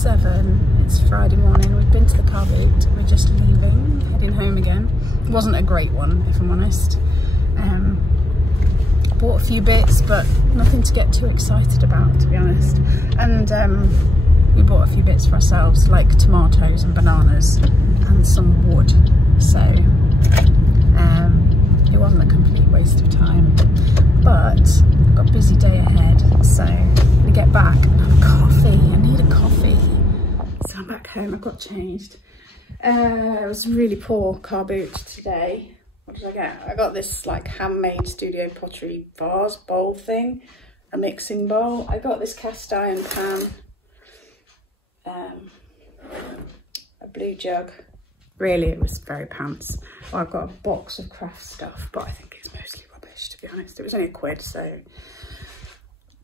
7, it's Friday morning, we've been to the car boot, we're just leaving, heading home again. It wasn't a great one, if I'm honest. Bought a few bits, but nothing to get too excited about, to be honest. And we bought a few bits for ourselves, like tomatoes and bananas and some wood. So it wasn't a complete waste of time, but I've got a busy day ahead, so I'm gonna get back and have a coffee. I need a coffee. So I'm back home, I've got changed. It was a really poor car boot today. What did I get? I got this like handmade studio pottery vase bowl thing, a mixing bowl. I got this cast iron pan, a blue jug. Really, it was very pants. Well, I've got a box of craft stuff, but I think it's mostly rubbish, to be honest. It was only £1, so.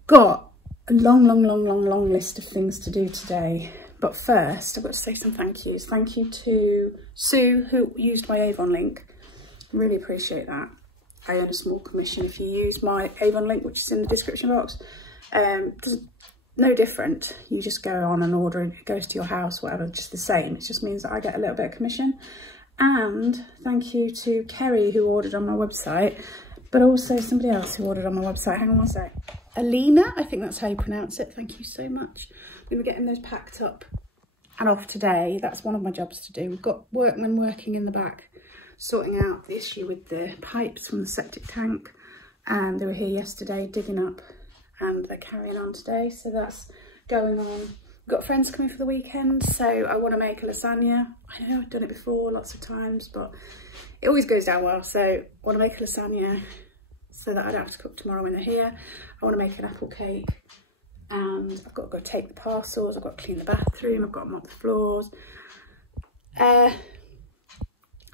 Got a long list of things to do today. But first, I've got to say some thank yous. Thank you to Sue, who used my Avon link. Really appreciate that. I earn a small commission if you use my Avon link, which is in the description box. No different. You just go on and order and it goes to your house, whatever, just the same. It just means that I get a little bit of commission. And thank you to Kerry, who ordered on my website, but also somebody else who ordered on my website. Hang on one sec. Alina, I think that's how you pronounce it. Thank you so much. We were getting those packed up and off today. That's one of my jobs to do. We've got workmen working in the back, sorting out the issue with the pipes from the septic tank. And they were here yesterday digging up, and they're carrying on today, so that's going on. We've got friends coming for the weekend, so I want to make a lasagna. I know I've done it before lots of times, but it always goes down well. So I want to make a lasagna so that I don't have to cook tomorrow when they're here. I want to make an apple cake, and I've got to go take the parcels, I've got to clean the bathroom, I've got to mop the floors. A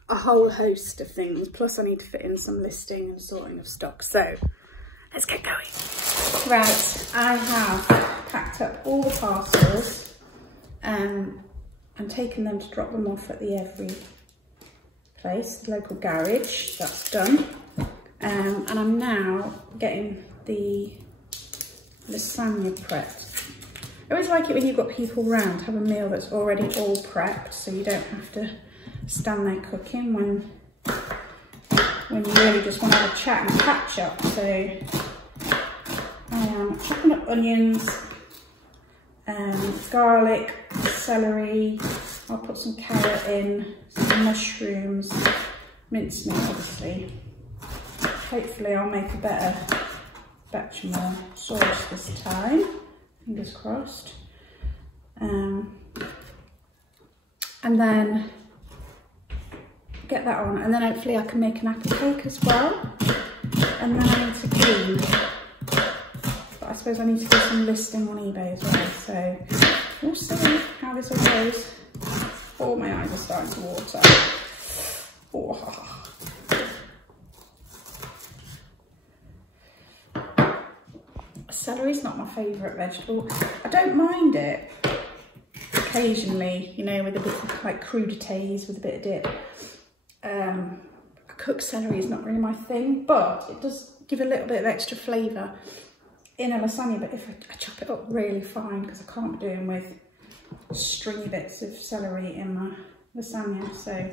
whole host of things, plus I need to fit in some listing and sorting of stock. So let's get going. Right, I have packed up all the parcels and taken them to drop them off at the Every place, the local garage. That's done. And I'm now getting the lasagna prepped. I always like it when you've got people around to have a meal that's already all prepped, so you don't have to stand there cooking when you really just want to have a chat and catch up. So I am chopping up onions, garlic, celery. I'll put some carrot in, some mushrooms, mincemeat obviously. Hopefully I'll make a better batch more sauce this time, fingers crossed. And then get that on, and then hopefully I can make an apple cake as well. And then I need to clean, but I suppose I need to do some listing on eBay as well, so we'll see how this all goes. Oh, my eyes are starting to water. Oh. Celery's not my favourite vegetable. I don't mind it occasionally, you know, with a bit of like crudités with a bit of dip. Cooked celery is not really my thing, but it does give a little bit of extra flavour in a lasagna. But if I chop it up really fine, because I can't be doing with stringy bits of celery in my lasagna, so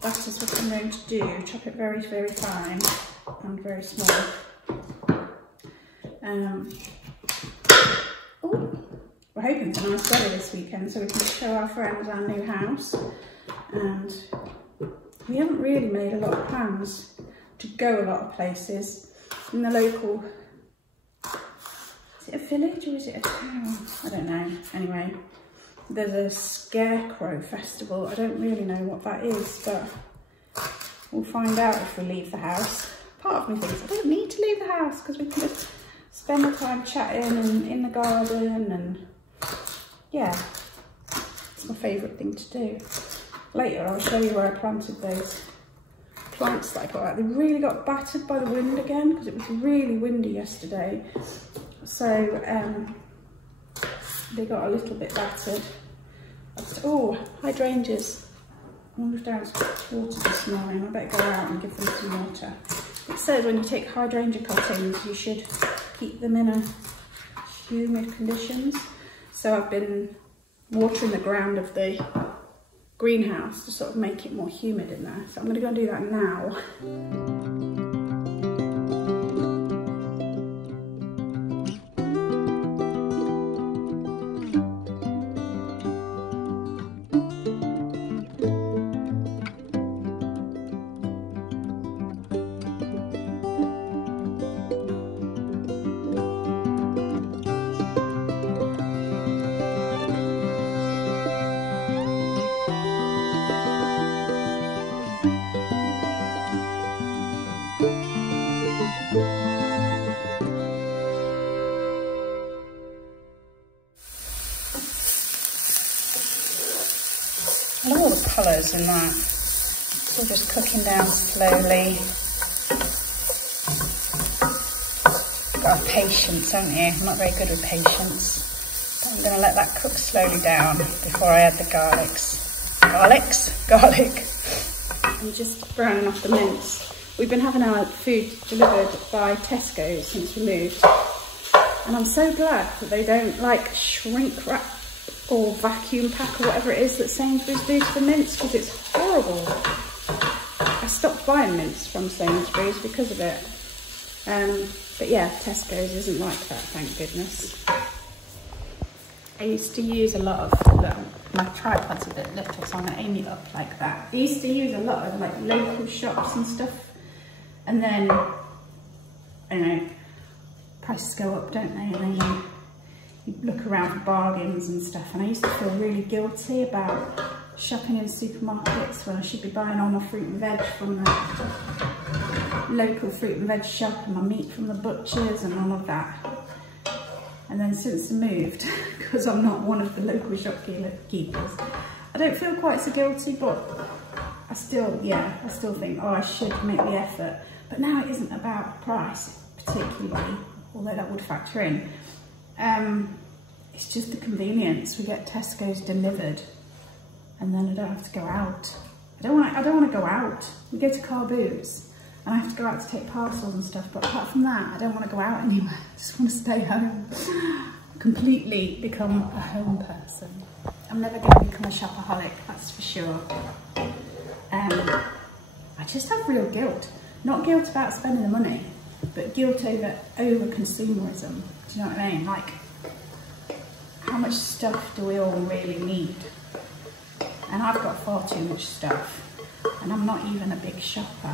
that is what I'm going to do. Chop it very, very fine and very small. We're hoping for nice weather this weekend so we can show our friends our new house, and we haven't really made a lot of plans to go a lot of places in the local. Is it a village or is it a town? I don't know. Anyway, there's a scarecrow festival. I don't really know what that is, but we'll find out if we leave the house. Part of me thinks I don't need to leave the house because we can just spend the time chatting and in the garden, and yeah, it's my favourite thing to do. Later I'll show you where I planted those plants that I put out. They really got battered by the wind again because it was really windy yesterday, so they got a little bit battered. Oh, hydrangeas. I wonder if Darren's got water this morning. I better go out and give them some water. It says when you take hydrangea cuttings you should keep them in a humid conditions, so I've been watering the ground of the greenhouse to sort of make it more humid in there. So I'm going to go and do that now. I love all the colours in that. It's all just cooking down slowly. Got to have patience, haven't you? I'm not very good with patience. But I'm going to let that cook slowly down before I add the garlic. I'm just browning off the mince. We've been having our food delivered by Tesco since we moved. And I'm so glad that they don't like shrink wrap or vacuum pack or whatever it is that Sainsbury's do to the mince, because it's horrible. I stopped buying mince from Sainsbury's because of it. But yeah, Tesco's isn't like that, thank goodness. I used to use a lot of, my tripod's a bit little, so I'm going to aim it up like that. I used to use a lot of like local shops and stuff, and then, I don't know, prices go up, don't they? And then you look around for bargains and stuff, and I used to feel really guilty about shopping in supermarkets when I should be buying all my fruit and veg from the local fruit and veg shop, and my meat from the butchers and all of that. And then since I moved, because I'm not one of the local shopkeepers, I don't feel quite so guilty, but I still think, oh, I should make the effort. But now it isn't about price particularly, although that would factor in. It's just the convenience. We get Tesco's delivered, and then I don't have to go out. I don't want to go out. We go to car boots, and I have to go out to take parcels and stuff. But apart from that, I don't want to go out anywhere. I just want to stay home. Completely become a home person. I'm never going to become a shopaholic, that's for sure. I just have real guilt. Not guilt about spending the money, but guilt over consumerism. Do you know what I mean? Like, how much stuff do we all really need? And I've got far too much stuff, and I'm not even a big shopper,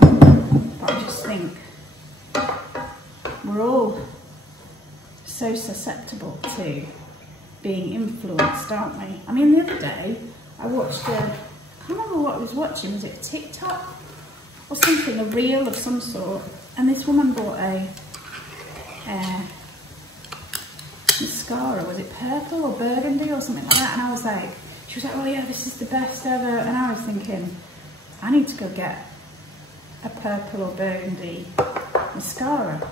but I just think we're all so susceptible to being influenced, aren't we? I mean, the other day I watched I can't remember what I was watching. Was it TikTok or something, a reel of some sort, and this woman bought a mascara. Was it purple or burgundy or something like that? And I was like, she was like, oh yeah, this is the best ever. And I was thinking, I need to go get a purple or burgundy mascara.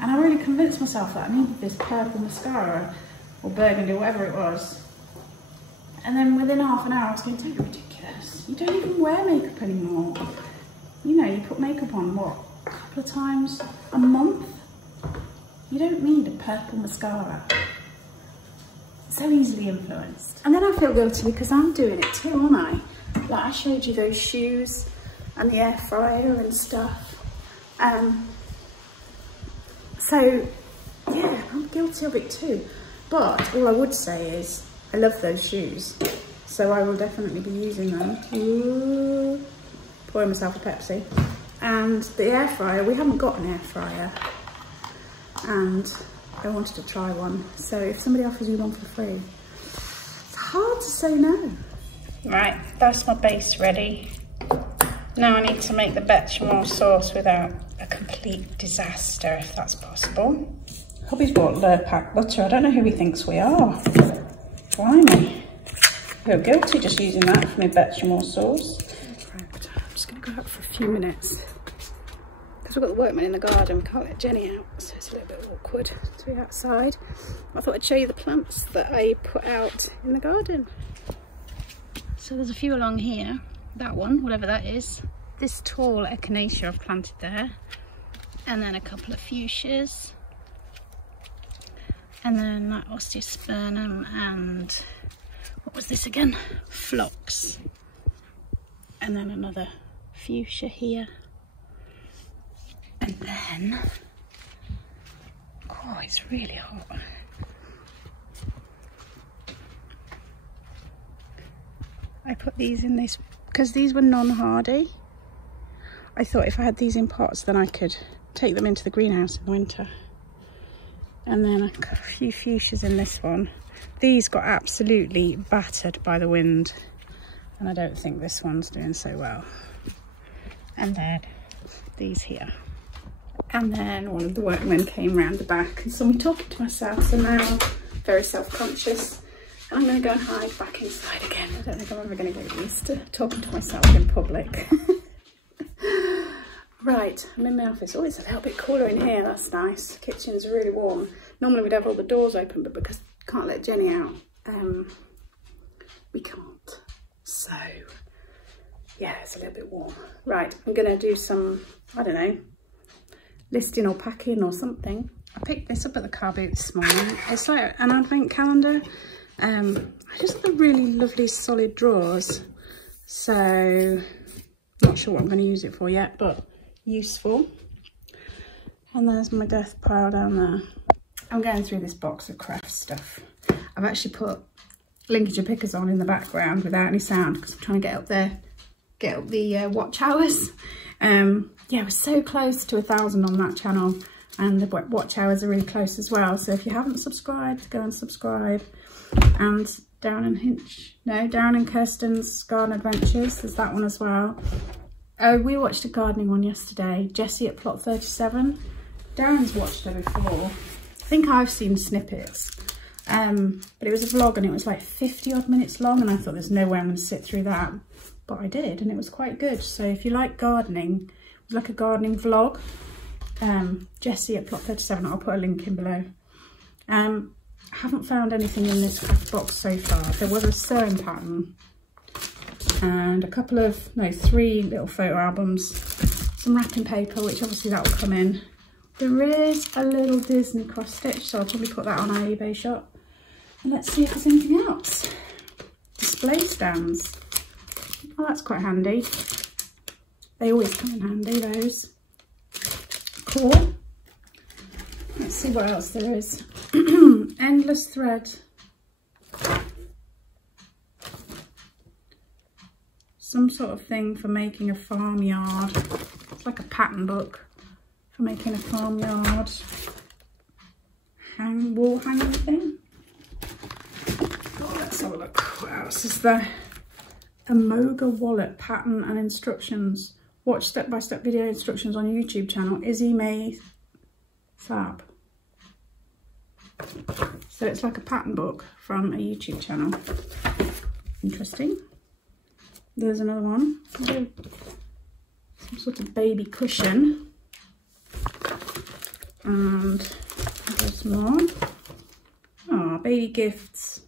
And I really convinced myself that I needed this purple mascara or burgundy, whatever it was. And then within half an hour I was going, don't be ridiculous. You don't even wear makeup anymore. You know, you put makeup on, what, a couple of times a month? You don't need a purple mascara. So easily influenced. And then I feel guilty because I'm doing it too, aren't I? Like, I showed you those shoes and the air fryer and stuff. So yeah, I'm guilty of it too. But all I would say is I love those shoes, so I will definitely be using them. Ooh, pouring myself a Pepsi. And the air fryer, we haven't got an air fryer, and I wanted to try one. So if somebody offers you one for free, it's hard to say no. Right, that's my base ready. Now I need to make the bechamel sauce without a complete disaster, if that's possible. Hubby's bought Lurpak butter. I don't know who he thinks we are. Blimey. I feel guilty just using that for my bechamel sauce. Right, I'm just going to go out for a few minutes, because we've got the workmen in the garden. We can't let Jenny out, so it's a little bit awkward to be outside. I thought I'd show you the plants that I put out in the garden. So there's a few along here. That one, whatever that is. This tall echinacea I've planted there. And then a couple of fuchsias. And then that osteospermum and what was this again? Phlox. And then another fuchsia here. And then, oh, it's really hot. I put these in this because these were non-hardy. I thought if I had these in pots, then I could take them into the greenhouse in the winter. And then I got a few fuchsias in this one. These got absolutely battered by the wind, and I don't think this one's doing so well. And then these here. And then one of the workmen came round the back and saw me talking to myself, so now I'm very self-conscious. And I'm going to go and hide back inside again. I don't think I'm ever going to get used to talking to myself in public. Right, I'm in my office. Oh, it's a little bit cooler in here, that's nice. The kitchen's really warm. Normally we'd have all the doors open, but because we can't let Jenny out, we can't. So, yeah, it's a little bit warm. Right, I'm going to do some, I don't know, listing or packing or something. I picked this up at the car boot this morning. It's like an advent calendar. I just got really lovely solid drawers. So, not sure what I'm going to use it for yet, but useful. And there's my death pile down there. I'm going through this box of craft stuff. I've actually put Lincolnshire pickers on in the background without any sound because I'm trying to get up there, get up the watch hours. Yeah, we're so close to 1,000 on that channel, and the watch hours are really close as well. So if you haven't subscribed, go and subscribe. And Darren and Kirsten's Garden Adventures, there's that one as well. Oh, we watched a gardening one yesterday, Jessie at plot 37. Darren's watched her before. I think I've seen snippets, but it was a vlog and it was like 50 odd minutes long, and I thought there's no way I'm going to sit through that, but I did, and it was quite good. So if you like gardening, it was like a gardening vlog. Jessie at plot 37, I'll put a link in below. I haven't found anything in this craft box so far. There was a sewing pattern and a couple of, 3 little photo albums, some wrapping paper, which obviously that will come in. There is a little Disney cross stitch, so I'll probably put that on our eBay shop. And let's see if there's anything else. Display stands. Oh, that's quite handy. They always come in handy, those. Cool. Let's see what else there is. Endless thread. Some sort of thing for making a farmyard. It's like a pattern book for making a farmyard. Wall hanging thing. Oh, let's have a look. What else is there? A Moga wallet pattern and instructions. Watch step-by-step video instructions on YouTube channel. Izzy May Fab. So it's like a pattern book from a YouTube channel. Interesting. There's another one. Some sort of baby cushion. And there's more. Ah, baby gifts.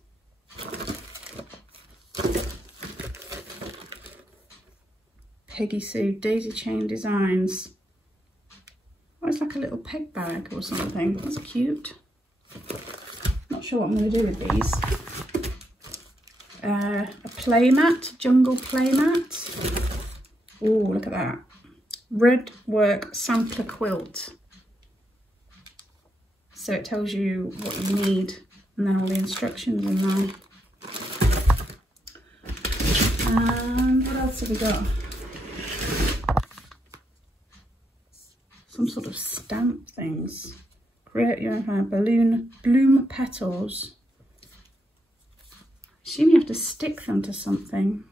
Peggy Sue daisy chain designs. Oh, it's like a little peg bag or something. That's cute. Not sure what I'm going to do with these. A playmat, jungle playmat. Oh, look at that. Red work sampler quilt. So it tells you what you need and then all the instructions in there. And what else have we got? Some sort of stamp things. Create your own bloom petals. I assume you have to stick them to something.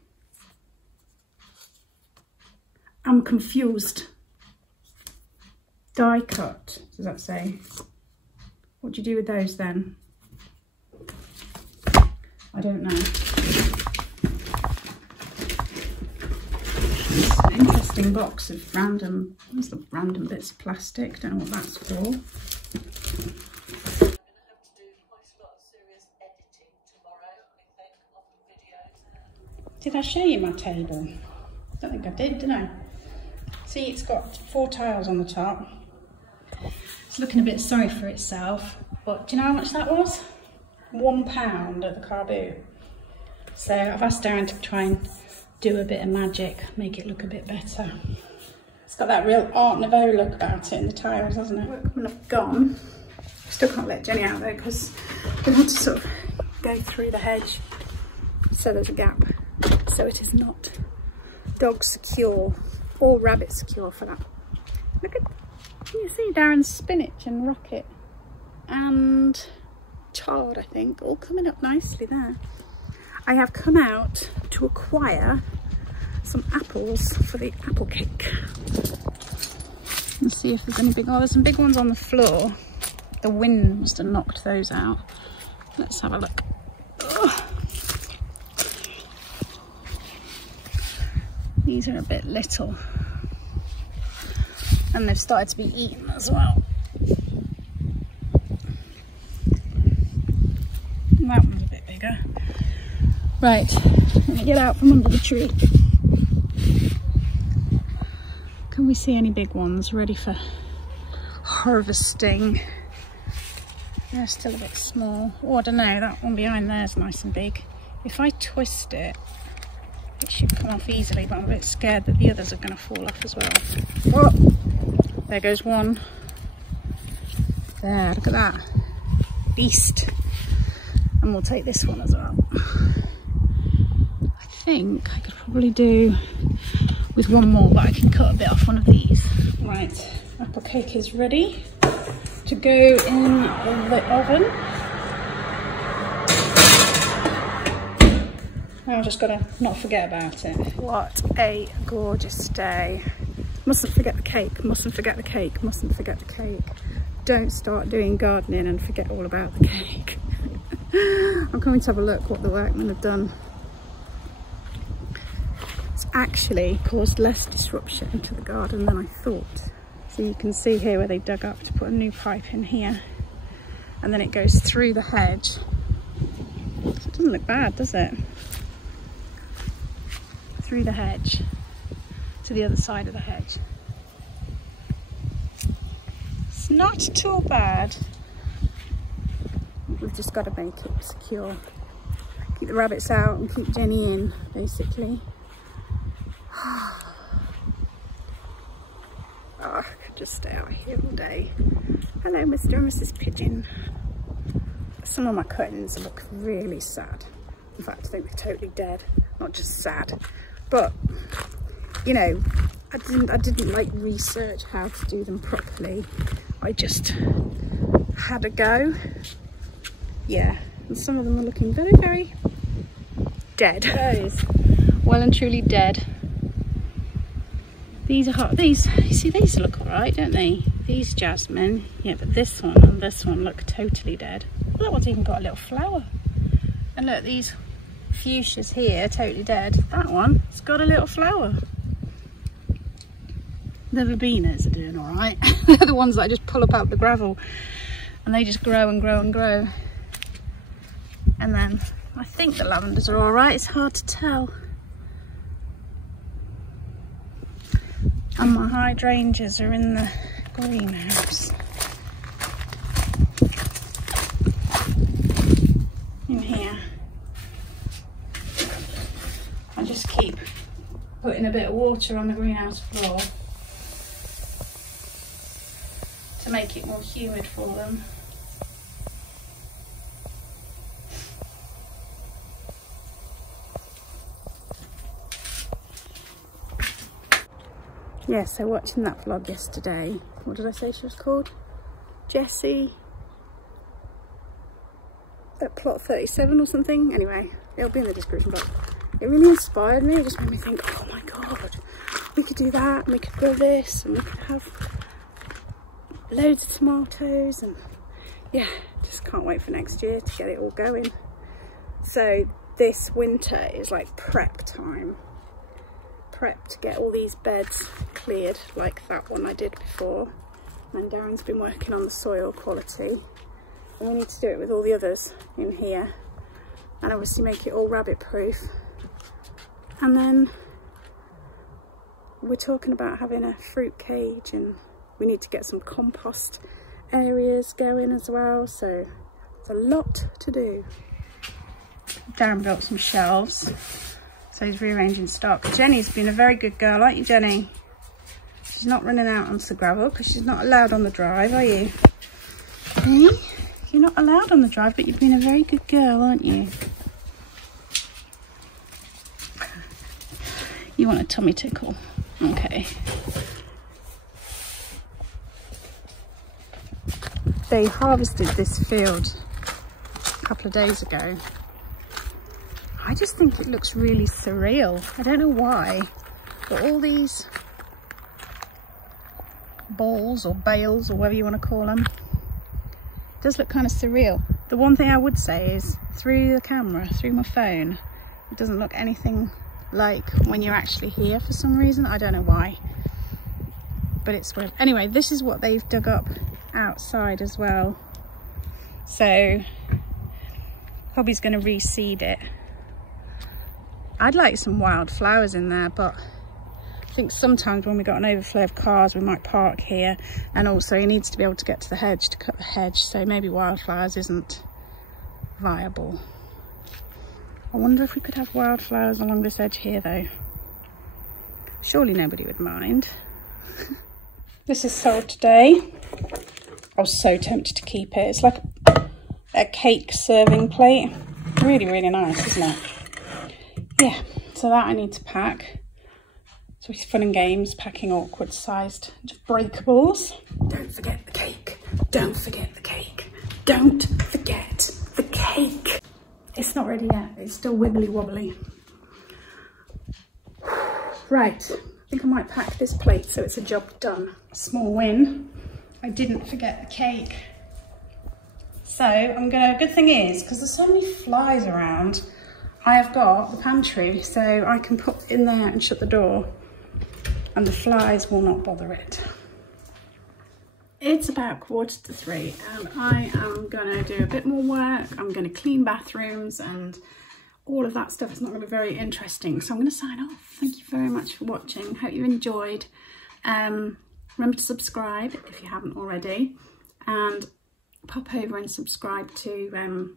I'm confused. Die cut, does that say? What do you do with those then? I don't know. It's an interesting box of random, what's the random bits of plastic? Don't know what that's for. Did I show you my table? I don't think I did, did I? See, it's got 4 tiles on the top. It's looking a bit sorry for itself, but do you know how much that was? £1 at the car boot. So I've asked Darren to try and do a bit of magic, make it look a bit better. It's got that real Art Nouveau look about it in the tiles, hasn't it? Work coming off gone. Still can't let Jenny out though because we had to sort of go through the hedge. So there's a gap. So it is not dog secure or rabbit secure for that. Look at, can you see Darren's spinach and rocket and chard, I think, all coming up nicely there. I have come out to acquire some apples for the apple cake. Let's see if there's any big, oh, there's some big ones on the floor. The wind must have knocked those out. Let's have a look. Ugh. These are a bit little. And they've started to be eaten as well. That one's a bit bigger. Right, let me get out from under the tree. Can we see any big ones ready for harvesting? They're still a bit small. Oh, I don't know, that one behind there is nice and big. If I twist it, it should come off easily, but I'm a bit scared that the others are going to fall off as well. Oh, there goes one. There, look at that. Beast. And we'll take this one as well. I think I could probably do with one more, but I can cut a bit off one of these. Right, apple cake is ready to go in the oven. Now I've just got to not forget about it. What a gorgeous day. Mustn't forget the cake, mustn't forget the cake, mustn't forget the cake. Don't start doing gardening and forget all about the cake. I'm coming to have a look what the workmen have done. It's actually caused less disruption to the garden than I thought. So you can see here where they dug up to put a new pipe in here. And then it goes through the hedge. It doesn't look bad, does it? Through the hedge to the other side of the hedge. It's not too bad. We've just got to make it secure. Keep the rabbits out and keep Jenny in, basically. Oh, I could just stay out here all day. Hello, Mr. and Mrs. Pigeon. Some of my curtains look really sad. In fact, I think they're totally dead. Not just sad, but you know, I didn't like research how to do them properly. I just had a go. Yeah, and some of them are looking very, very dead. Those, well and truly dead. These are hot. These, you see, these look all right, don't they? These jasmine, yeah, but this one and this one look totally dead. Well, that one's even got a little flower. And look, these fuchsias here, totally dead. That one, it's got a little flower. The verbenas are doing all right. They're the ones that I just pull up out the gravel and they just grow and grow and grow. And then I think the lavenders are all right. It's hard to tell. And my hydrangeas are in the greenhouse. In here. I just keep putting a bit of water on the greenhouse floor to make it more humid for them. Yeah, so watching that vlog yesterday, what did I say she was called? Jessie at plot 37 or something. Anyway, it'll be in the description box. It really inspired me. It just made me think, oh my god, we could do that, and we could grow this, and we could have loads of tomatoes, and yeah, just can't wait for next year to get it all going. So this winter is like prep time. Prep to get all these beds cleared like that one I did before. And Darren's been working on the soil quality. And we need to do it with all the others in here. And obviously make it all rabbit proof. And then we're talking about having a fruit cage, and we need to get some compost areas going as well. So there's a lot to do. Darren built some shelves, so he's rearranging stock. Jenny's been a very good girl, aren't you, Jenny? She's not running out onto the gravel because she's not allowed on the drive, are you? Hey? You're not allowed on the drive, but you've been a very good girl, aren't you? You want a tummy tickle? Okay. They harvested this field a couple of days ago. I just think it looks really surreal. I don't know why, but all these balls or bales or whatever you want to call them, it does look kind of surreal. The one thing I would say is through the camera, through my phone, it doesn't look anything like when you're actually here for some reason. I don't know why, but it's weird. Anyway, this is what they've dug up outside as well. So Hobby's going to reseed it. I'd like some wild flowers in there, but I think sometimes when we've got an overflow of cars we might park here, and also he needs to be able to get to the hedge to cut the hedge, so maybe wildflowers isn't viable. I wonder if we could have wildflowers along this edge here though. Surely nobody would mind. This is sold today. I was so tempted to keep it. It's like a cake serving plate. Really, really nice, isn't it? Yeah, so that I need to pack. So it's fun and games, packing awkward sized breakables. Don't forget the cake. Don't forget the cake. Don't forget the cake. It's not ready yet. It's still wibbly wobbly. Right, I think I might pack this plate so it's a job done. Small win. I didn't forget the cake. So good thing is, because there's so many flies around, I have got the pantry, so I can put in there and shut the door and the flies will not bother it. It's about 3:15 and I am gonna do a bit more work. I'm gonna clean bathrooms and all of that stuff. Is not gonna be very interesting, so I'm gonna sign off. Thank you very much for watching. Hope you enjoyed. Remember to subscribe if you haven't already, and pop over and subscribe to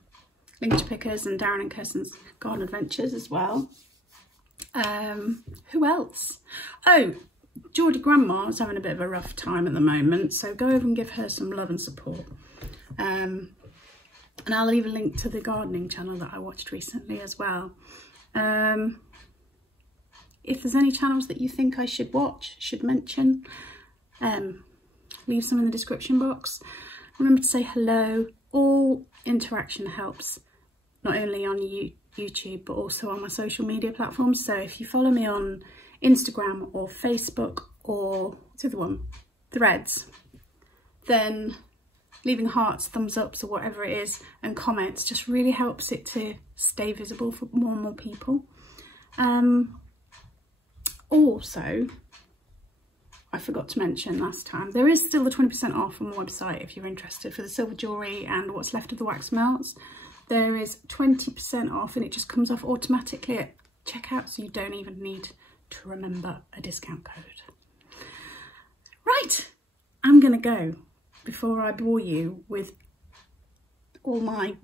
Lincolnshire Pickers and Darren and Kirsten's Garden Adventures as well. Who else? Oh, Geordie Grandma's having a bit of a rough time at the moment, so go over and give her some love and support. And I'll leave a link to the gardening channel that I watched recently as well. If there's any channels that you think I should watch, should mention, leave some in the description box. Remember to say hello. All interaction helps, not only on YouTube but also on my social media platforms. So if you follow me on Instagram or Facebook or what's the other one, Threads, then leaving hearts, thumbs ups or whatever it is and comments just really helps it to stay visible for more and more people. Also, I forgot to mention last time, there is still the 20% off on the website if you're interested for the silver jewellery and what's left of the wax melts. There is 20% off and it just comes off automatically at checkout, so you don't even need to remember a discount code. Right, I'm gonna go before I bore you with all my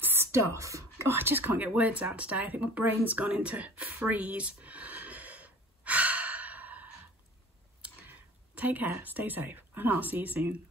stuff. Oh, I just can't get words out today. I think my brain's gone into freeze. Take care, stay safe, and I'll see you soon.